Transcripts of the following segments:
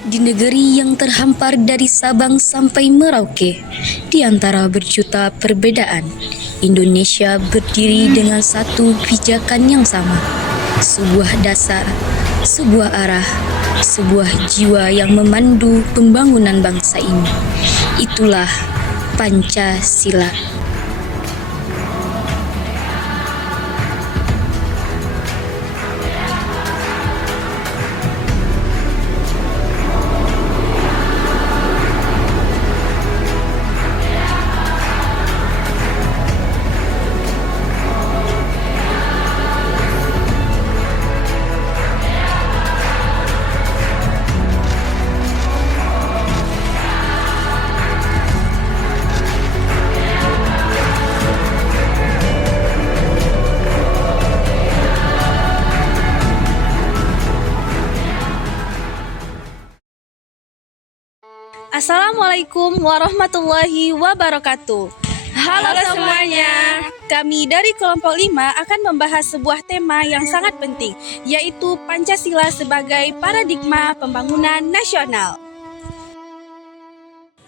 Di negeri yang terhampar dari Sabang sampai Merauke, di antara berjuta perbedaan, Indonesia berdiri dengan satu pijakan yang sama. Sebuah dasar, sebuah arah, sebuah jiwa yang memandu pembangunan bangsa ini. Itulah Pancasila. Assalamualaikum warahmatullahi wabarakatuh. Halo semuanya. Kami dari kelompok 5 akan membahas sebuah tema yang sangat penting, yaitu Pancasila sebagai paradigma pembangunan nasional.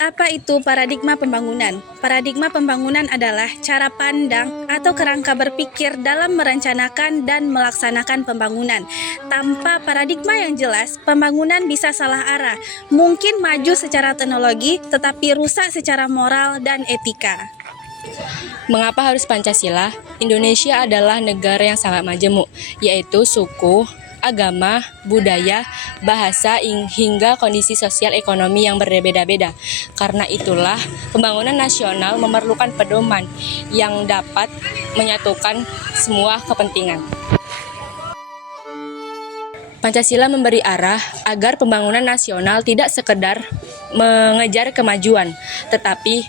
Apa itu paradigma pembangunan? Paradigma pembangunan adalah cara pandang atau kerangka berpikir dalam merencanakan dan melaksanakan pembangunan. Tanpa paradigma yang jelas, pembangunan bisa salah arah, mungkin maju secara teknologi, tetapi rusak secara moral dan etika. Mengapa harus Pancasila? Indonesia adalah negara yang sangat majemuk, yaitu suku, agama, budaya, bahasa, hingga kondisi sosial ekonomi yang berbeda-beda. Karena itulah, pembangunan nasional memerlukan pedoman yang dapat menyatukan semua kepentingan. Pancasila memberi arah agar pembangunan nasional tidak sekedar mengejar kemajuan, tetapi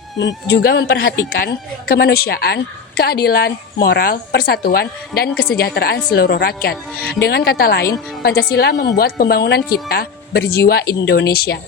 juga memperhatikan kemanusiaan, keadilan, moral, persatuan, dan kesejahteraan seluruh rakyat. Dengan kata lain, Pancasila membuat pembangunan kita berjiwa Indonesia.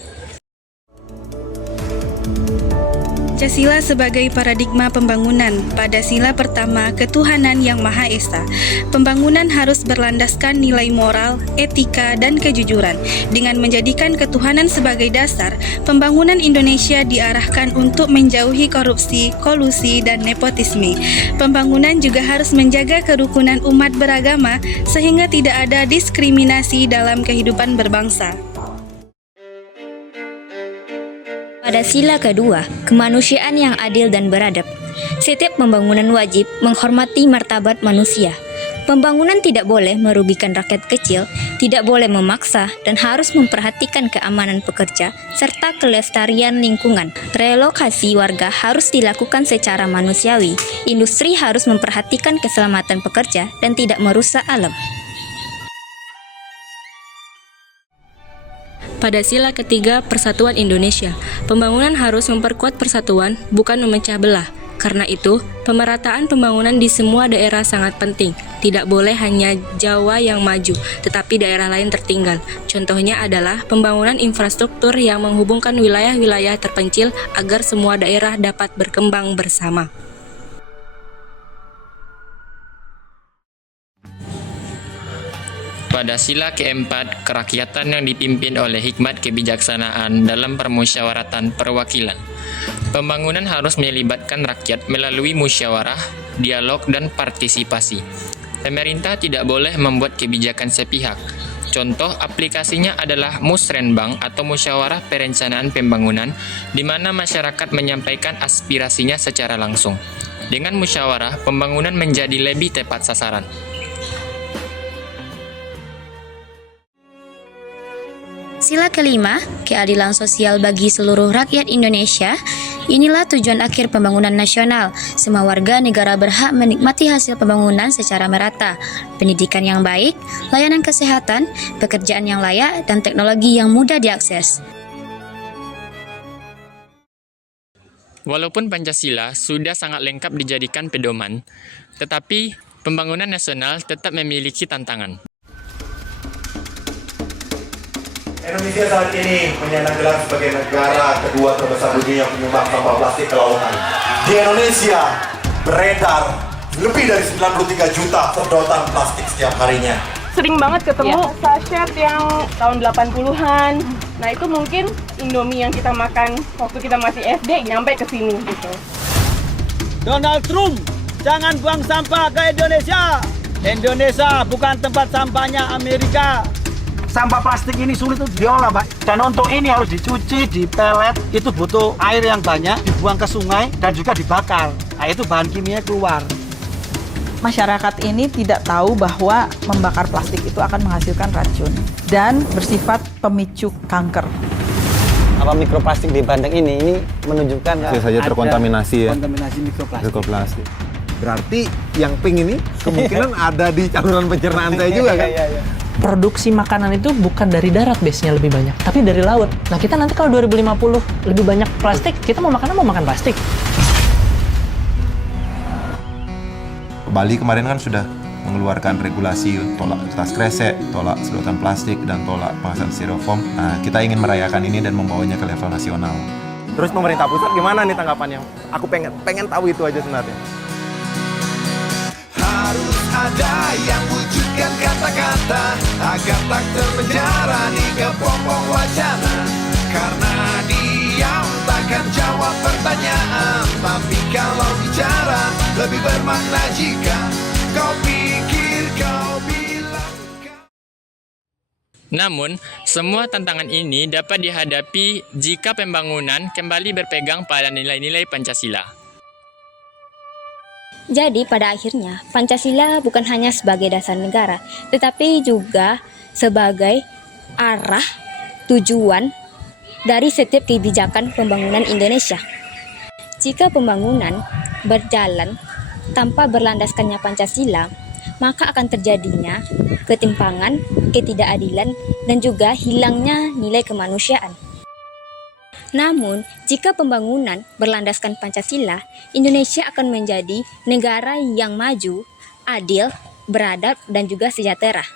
Pancasila sebagai paradigma pembangunan. Pada sila pertama, ketuhanan yang Maha Esa. Pembangunan harus berlandaskan nilai moral, etika, dan kejujuran. Dengan menjadikan ketuhanan sebagai dasar, pembangunan Indonesia diarahkan untuk menjauhi korupsi, kolusi, dan nepotisme. Pembangunan juga harus menjaga kerukunan umat beragama sehingga tidak ada diskriminasi dalam kehidupan berbangsa. Pada sila kedua, kemanusiaan yang adil dan beradab. Setiap pembangunan wajib menghormati martabat manusia. Pembangunan tidak boleh merugikan rakyat kecil, tidak boleh memaksa, dan harus memperhatikan keamanan pekerja serta kelestarian lingkungan. Relokasi warga harus dilakukan secara manusiawi. Industri harus memperhatikan keselamatan pekerja dan tidak merusak alam. Pada sila ketiga, Persatuan Indonesia, pembangunan harus memperkuat persatuan, bukan memecah belah. Karena itu, pemerataan pembangunan di semua daerah sangat penting. Tidak boleh hanya Jawa yang maju, tetapi daerah lain tertinggal. Contohnya adalah pembangunan infrastruktur yang menghubungkan wilayah-wilayah terpencil agar semua daerah dapat berkembang bersama. Pada sila keempat, kerakyatan yang dipimpin oleh hikmat kebijaksanaan dalam permusyawaratan perwakilan. Pembangunan harus melibatkan rakyat melalui musyawarah, dialog, dan partisipasi. Pemerintah tidak boleh membuat kebijakan sepihak. Contoh aplikasinya adalah Musrenbang atau Musyawarah Perencanaan Pembangunan, di mana masyarakat menyampaikan aspirasinya secara langsung. Dengan musyawarah, pembangunan menjadi lebih tepat sasaran. Sila kelima, keadilan sosial bagi seluruh rakyat Indonesia. Inilah tujuan akhir pembangunan nasional. Semua warga negara berhak menikmati hasil pembangunan secara merata. Pendidikan yang baik, layanan kesehatan, pekerjaan yang layak, dan teknologi yang mudah diakses. Walaupun Pancasila sudah sangat lengkap dijadikan pedoman, tetapi pembangunan nasional tetap memiliki tantangan. Indonesia saat ini menyandang gelar sebagai negara kedua terbesar dunia yang menyumbang sampah plastik ke lautan. Di Indonesia beredar lebih dari 93 juta sedotan plastik setiap harinya. sering banget ketemu sachet yang tahun 80-an. Nah, itu mungkin Indomie yang kita makan waktu kita masih SD nyampe ke sini gitu. Donald Trump, jangan buang sampah ke Indonesia. Indonesia bukan tempat sampahnya Amerika. Sampah plastik ini sulit untuk diolah, Pak. Dan untuk ini harus dicuci, dipelet, itu butuh air yang banyak, dibuang ke sungai, dan juga dibakar. Nah, itu bahan kimia keluar. Masyarakat ini tidak tahu bahwa membakar plastik itu akan menghasilkan racun dan bersifat pemicu kanker. Apa mikroplastik di bandeng ini menunjukkan bisa saja terkontaminasi ya. Kontaminasi mikroplastik. Berarti yang pink ini kemungkinan ada di saluran pencernaan saya juga kan? Produksi makanan itu bukan dari darat base-nya lebih banyak, tapi dari laut. Nah, kita nanti kalau 2050 lebih banyak plastik, kita mau makan plastik. Bali kemarin kan sudah mengeluarkan regulasi tolak tas kresek, tolak sedotan plastik, dan tolak penghasil styrofoam. Nah, kita ingin merayakan ini dan membawanya ke level nasional. Terus pemerintah pusat gimana nih tanggapannya? Aku pengen tahu itu aja sebenarnya. Harus ada yang wujudkan kata-kata agar tak terpenjara di kepompong wacana. Karena diam takkan jawab pertanyaan, tapi kalau bicara lebih bermakna jika kau pikir kau bilang. Namun, semua tantangan ini dapat dihadapi jika pembangunan kembali berpegang pada nilai-nilai Pancasila. Jadi pada akhirnya, Pancasila bukan hanya sebagai dasar negara, tetapi juga sebagai arah tujuan dari setiap kebijakan pembangunan Indonesia. Jika pembangunan berjalan tanpa berlandaskannya Pancasila, maka akan terjadinya ketimpangan, ketidakadilan, dan juga hilangnya nilai kemanusiaan. Namun, jika pembangunan berlandaskan Pancasila, Indonesia akan menjadi negara yang maju, adil, beradab, dan juga sejahtera.